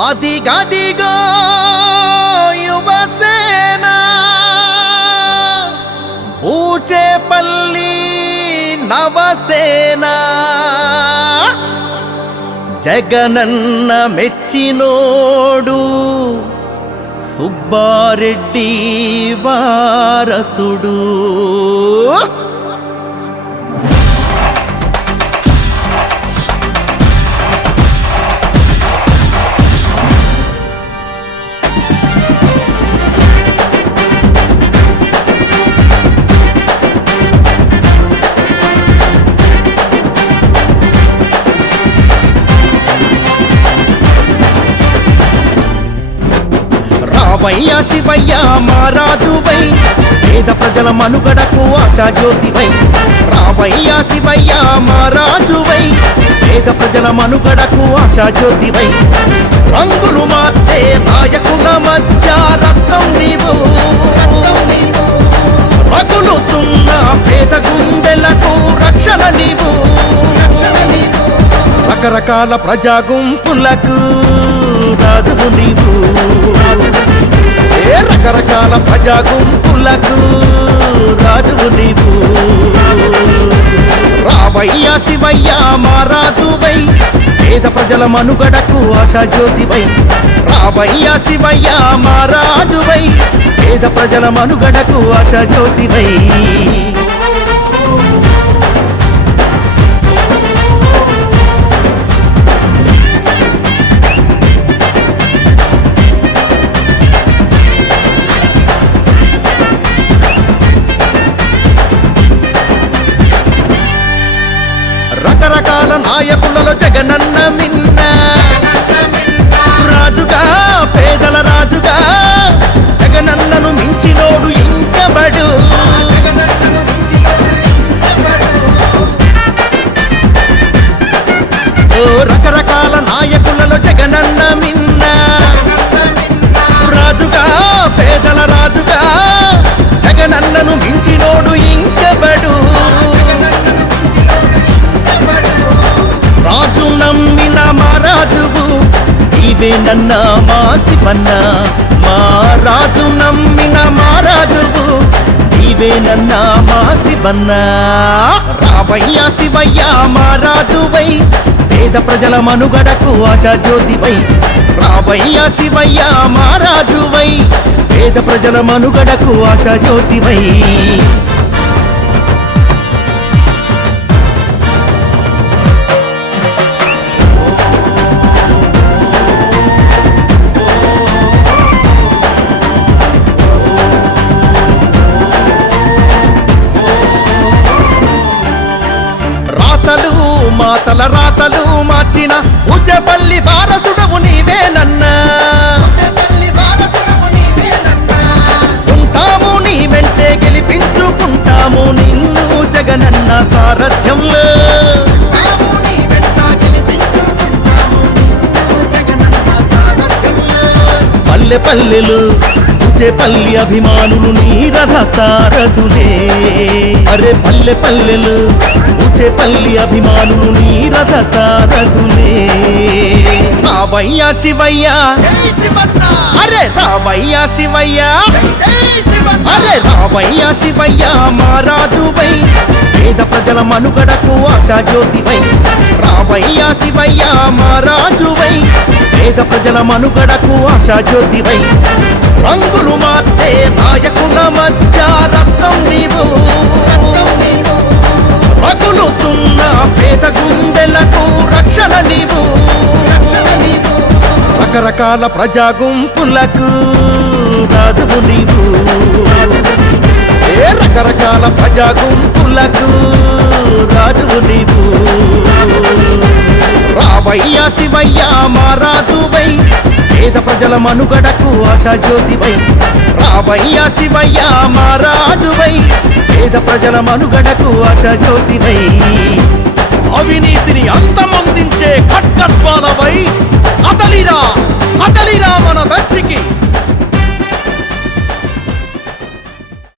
అదిగదిగో యువసేన ఊచేపల్లి నవసేన జగనన్న మెచ్చినోడు సుబ్బారెడ్డి వారసుడు. రావయ్యా శివయ్య మారాజువై, పేద ప్రజల మనుగడకు ఆశాజ్యోతివై. రావయ్యా శివయ్య మారాజువై, పేద ప్రజల మనుగడకు ఆశాజ్యోతివై. రంగులు మార్చే నాయకుల మధ్య రత్నం నీవు, రగులుతున్న పేద గుండెలకు రక్షణ నీవు. రకరకాల ప్రజా గుంపులకు రాజువు నీవు, రకరకాల ప్రజా గుంపులకు రాజువు నీవు. రావయ్యా శివయ్య మారాజువై, పేద ప్రజల మనుగడకు ఆశాజ్యోతివై. రావయ్యా శివయ్య మారాజువై, పేద ప్రజల మనుగడకు ఆశాజ్యోతివై. రకరకాల నాయకులలో జగనన్న మిన్న, రాజుగా పేదల రాజుగా జగనన్నను మించినోడు ఇంకబడు. రకరకాల నాయకులలో జగనన్న మిన్న, రాజుగా పేదల రాజుగా జగనన్నను మించినోడు ఇంకబడు. రాజు నమ్మిన మారాజువు నీవేనన్నా మా శివన్న, మా రాజు నమ్మిన మారాజువు నీవేనన్నా మా శివన్న. రావయ్యా శివయ్య మారాజువై, పేద ప్రజల మనుగడకు ఆశాజ్యోతివై. రావయ్యా శివయ్య మారాజువై, పేద ప్రజల మనుగడకు ఆశాజ్యోతివై. మాతల రాతలు మార్చిన ఊచేపల్లి వారసుడవు నీవేనన్నా. ఉంటాము నీ వెంటే గెలిపించుకుంటాము నిన్ను జగనన్న సారథ్యంలో. పల్లె పల్లెలు ఊచేపల్లి అభిమానులు నీ రథ సారథులే. అరే పల్లె పల్లెలు ఊచేపల్లి అభిమానులు నీ రథ సారథులే. రావయ్యా శివయ్య, అరే రావయ్యా శివయ్య, అరే రావయ్యా శివయ్య మారాజువై, పేద ప్రజల మనుగడకు ఆశాజ్యోతివై. రావయ్యా శివయ్య మారాజువై, పేద ప్రజల మనుగడకు ఆశాజ్యోతివై. రంగులు మార్చే నాయకుల మధ్య రత్నం నీవు, రగులుతున్న పేద గుండెలకు రక్షణ నీవు. రకరకాల ప్రజా గుంపులకు రాజువు నీవు, రకరకాల ప్రజా గుంపులకు రాజువు నీవు. రావయ్యా శివయ్య మారాజువై, పేద ప్రజల మనుగడకు ఆశాజ్యోతివై. రావయ్యా శివయ్య మారాజువై, పేద ప్రజల మనుగడకు ఆశాజ్యోతివై. అవినీతిని అంతమొందించే ఖడ్గజ్వాలవై కదలిరా, కదలిరా మన వెర్సికి.